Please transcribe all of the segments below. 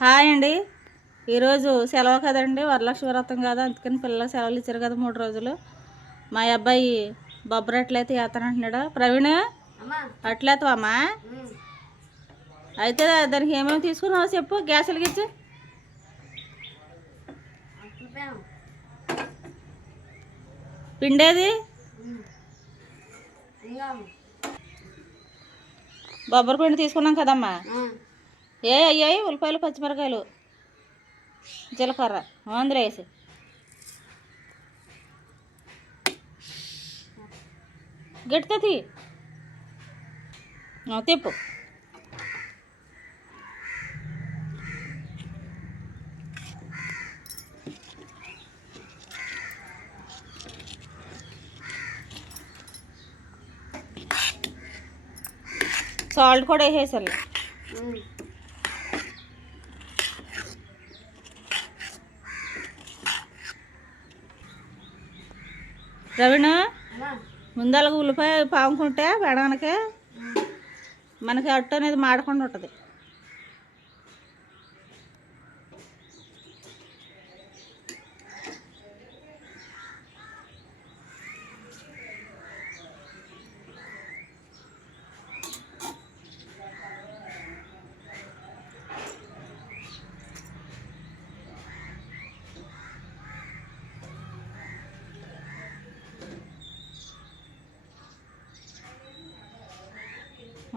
Hi అండి. ఈరోజు సెలవు కదండి. వరలక్ష్మి వ్రతం కదా. అందుకని పిల్లలకు సెలవులు ఇచ్చారు కదా మూడు రోజులు. మా అబ్బాయి బొబ్బరి అట్లయితే ప్రవీణ్ అట్లేతావమ్మా? అయితే దానికి ఏమేమి తీసుకున్నావో చెప్పు. గ్యాస్ వెలిగించి పిండేది? బొబ్బరి పిండి తీసుకున్నాం కదమ్మా? ఏ అయ్యాయి ఉల్లిపాయలు పచ్చిమిరకాయలు. జీలకర్ర ఆంధ్ర వేసి. గట్టి ఆ, తిప్పు. సాల్ట్ కూడా వేసేసాలి రవీణ ముందలగా ఉల్లిపాయ పాముకుంటే పెడగనకే మనకి అట్టు అనేది మాడకుండా ఉంటుంది.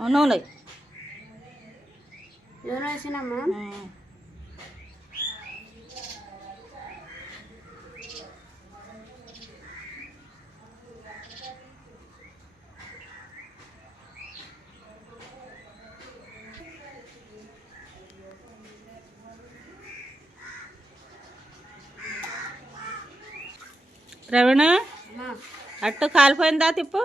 నూనె నూనె వేసినమ్మా అమ్మా. అట్టు కాలిపోయిందా తిప్పు?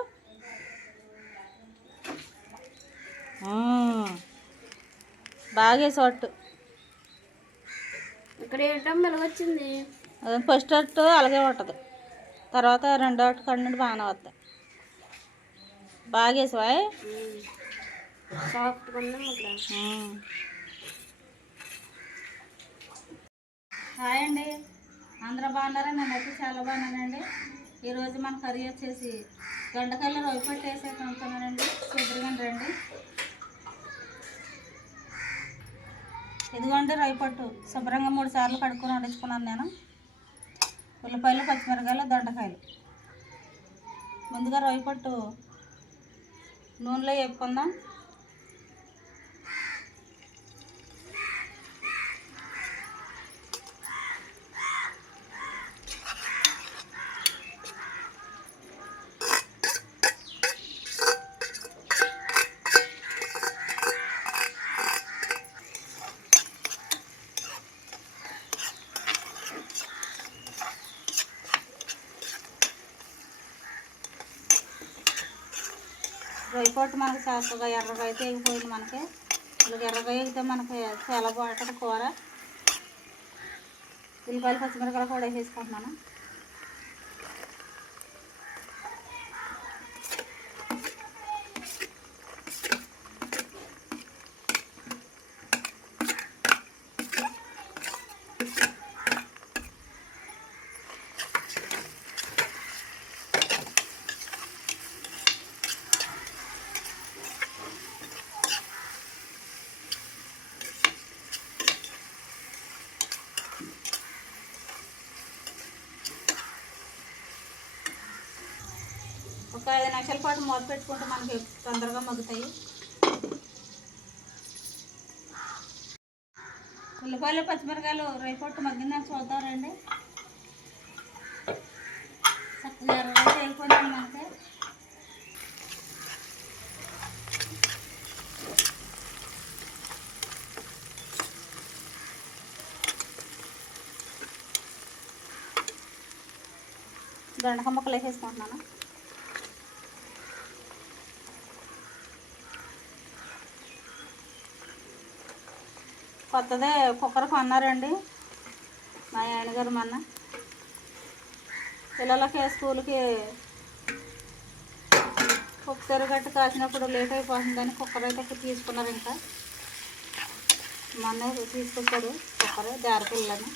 బాగేసి అట్టు ఇక్కడ ఏంటో వెలగొచ్చింది ఫస్ట్ అట్టు అలాగే ఉంటుంది. తర్వాత రెండో అట్టు కన్నుండి బాగానే వస్తాయి. ఉన్నాం ఇక్కడ హాయ్ అండి. అందరూ బాగున్నారా? నేనైతే చాలా బాగున్నానండి. ఈరోజు మన కర్రీ వచ్చేసి దొండకాయలు రొయ్యి పట్టి వేసే చూద్దరుగాని రండి ఇదిగోండి రొయ్యి పట్టు శుభ్రంగా మూడు సార్లు కడుక్కొని వండించుకున్నాను నేను. ఉల్లిపాయలు పచ్చిమిరకాయలు దొండకాయలు. ముందుగా రొయ్యి పట్టు నూనెలో వేపుకుందాం. రొయ్యపోటు మనకి చక్కగా ఎర్రగా అయితే ఎగిపోయింది మనకి. ఇలా ఎర్రగా ఎగితే మనకి చాలా బాగుంటుంది కూర. ఉల్లిపాయలు పచ్చిమిరపకాయలు కూడా వేసేసుకుంటున్నాను. ఒక ఐదు నిమిషాల పాటు మూత పెట్టుకుంటే మనకి తొందరగా మగ్గుతాయి. ఉల్లిపాయలు పచ్చిమిరకాయలు రేపొట్టు మగ్గిందని చూద్దాం రండి. చక్కగా ఎర్రగా వెళ్ళిపోయింది మనకి. దొండక ముక్కలు వేసేసుకుంటున్నాను. కొత్తదే కుక్కర్ కొన్నారండి. మా ఆయనగారు మొన్న. పిల్లలకి స్కూల్కి కుక్కర్ గట్టు కాసినప్పుడు లేట్ అయిపోతుందని కుక్కర్ అయితే తీసుకున్నారు ఇంకా. మొన్న తీసుకొచ్చారు కుక్కర్ దారిపిల్లని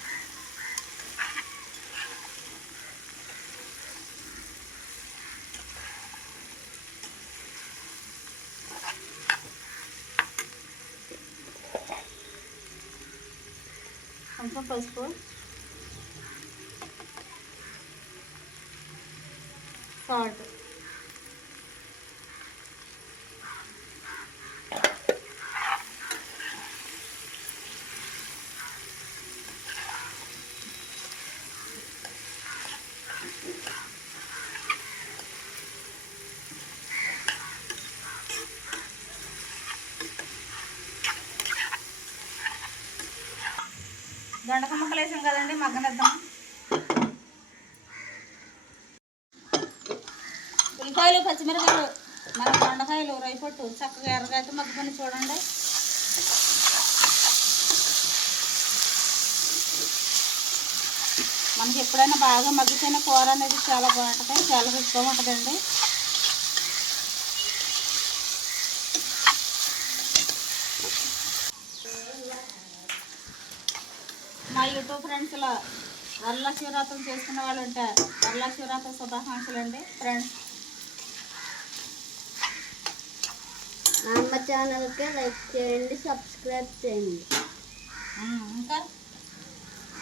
కొంచెం పసుపు. సాల్ట్. దొండక ముక్కలు వేసాం కదండి మగ్గనిద్దాం. ఉల్లిపాయలు పచ్చిమిరపకాయలు మన దొండకాయలు రైపొట్టు చక్కగా ఎర్రగైతే మగ్గుకొని చూడండి. మనకి ఎప్పుడైనా బాగా మగ్గిపోయిన కూర అనేది చాలా బాగుంటుంది చాలా రుచిగా ఉంటుందండి. మా యూట్యూబ్ ఫ్రెండ్స్లో వరలక్ష్మీవ్రతం చేసుకున్న వాళ్ళు ఉంటే వరలక్ష్మీవ్రతం శుభాకాంక్షలు అండి ఫ్రెండ్స్ అమ్మ ఛానల్కి లైక్ చేయండి సబ్స్క్రైబ్ చేయండి. ఇంకా?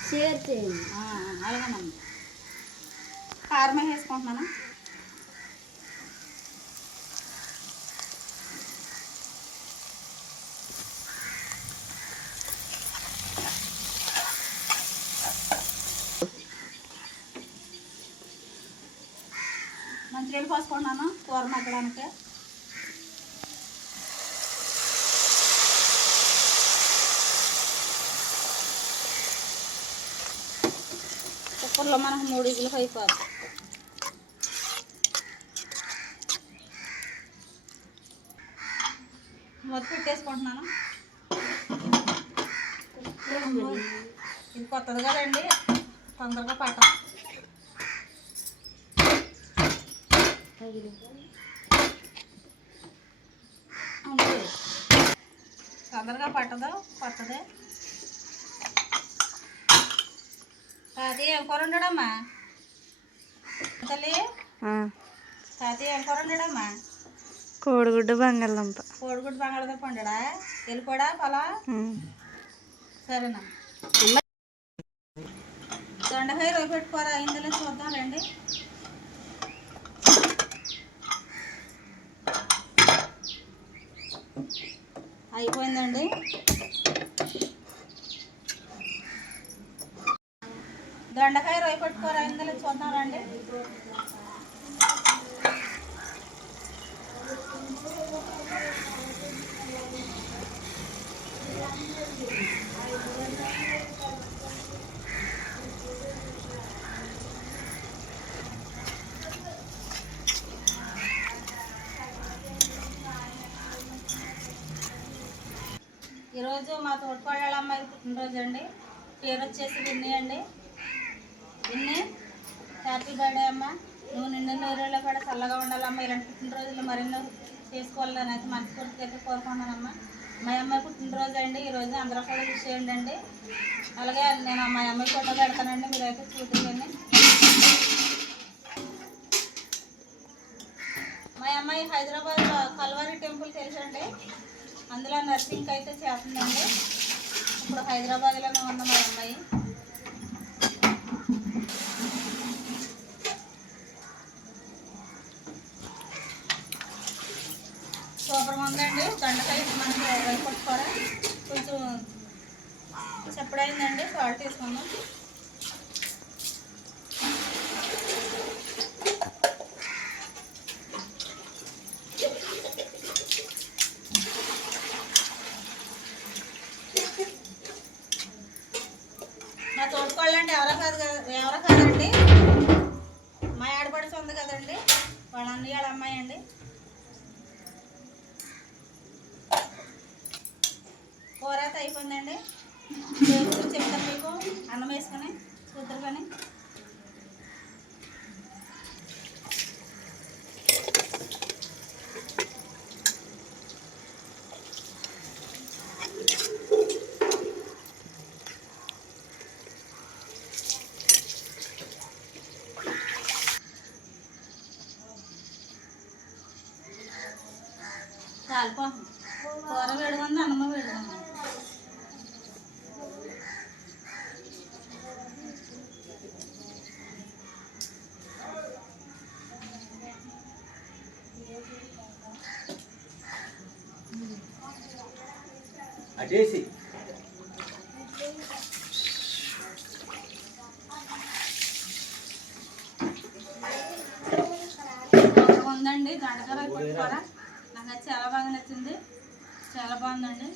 షేర్ చేయండి. అలాగేనండి. కారం వేసుకుంటున్నాను? మంచినీళ్ళు పోసుకున్నాను కూర మగ్గడానికి. కుక్కర్లో మనకు మూడు ఇజులు అయిపోతుంది మొదలు పెట్టేసుకుంటున్నాను ఇది కొత్తది కదండి తొందరగా పట్టాలి తొందరగా పట్టదు కొత్తది అది ఏం కూర ఉండడమ్మా తల్లి? తాత ఏం కూర ఉండడమ్మా కోడిగుడ్డు బంగాళదుంప. కోడిగుడ్డు బంగాళదుంప ఉండడా వెళ్ళిపోడా పొలా? సరేనా. దొండకాయ రోజు పెట్టుకోరా అయిందో చూద్దాం రండి. అయిపోయిందండి. దొండకాయ రొయ్య పెట్టుకోరా ఇందులో చూద్దాం రండి. ఈరోజు అమ్మాయి పుట్టినరోజు అండి పేరు వచ్చేసి విన్నీ అండి. విన్నీ హ్యాపీ బర్త్డే అమ్మ. నువ్వు నిండు నూరేళ్ళు కూడా చల్లగా ఉండాలమ్మా. ఇలాంటి పుట్టినరోజులు మరెన్నో చేసుకోవాలని అయితే మనస్ఫూర్తిగా అయితే కోరుకున్నానమ్మా మా అమ్మాయి పుట్టినరోజు అండి ఈరోజు అందరూ కూడా విష్ చేయండి అండి అలాగే నేను మా అమ్మాయి ఫోటో పెడతానండి. మీరైతే చూడండి. మా అమ్మాయి హైదరాబాద్ కల్వారి టెంపుల్ తెలుసండి? అందులో నర్సింగ్ అయితే చేస్తుందండి. ఇప్పుడు హైదరాబాద్లోనే ఉంది మా అమ్మాయి. సూపర్ ఉందండి. దొండకాయ మనకి వైపు కొంచెం చెప్పడైందండి సాల్ట్ తీసుకుందాం. మా తోడుకోవాలంటే ఎవరో కాదు కదా ఎవరో కాదండి. మా ఆడపడుచు ఉంది కదండి. వాళ్ళ అన్నయ్య వాళ్ళ అమ్మాయి అండి. కూర అయితే అయిపోయిందండి చెప్తాను మీకు. అన్నం వేసుకొని కూతురు కూర వేడిగా ఉంది అన్నమ వేడిగా ఉంది సూపర్గా ఉందండి దొండకాయ కూర నాకు చాలా బాగా నచ్చింది. చాలా బాగుందండి.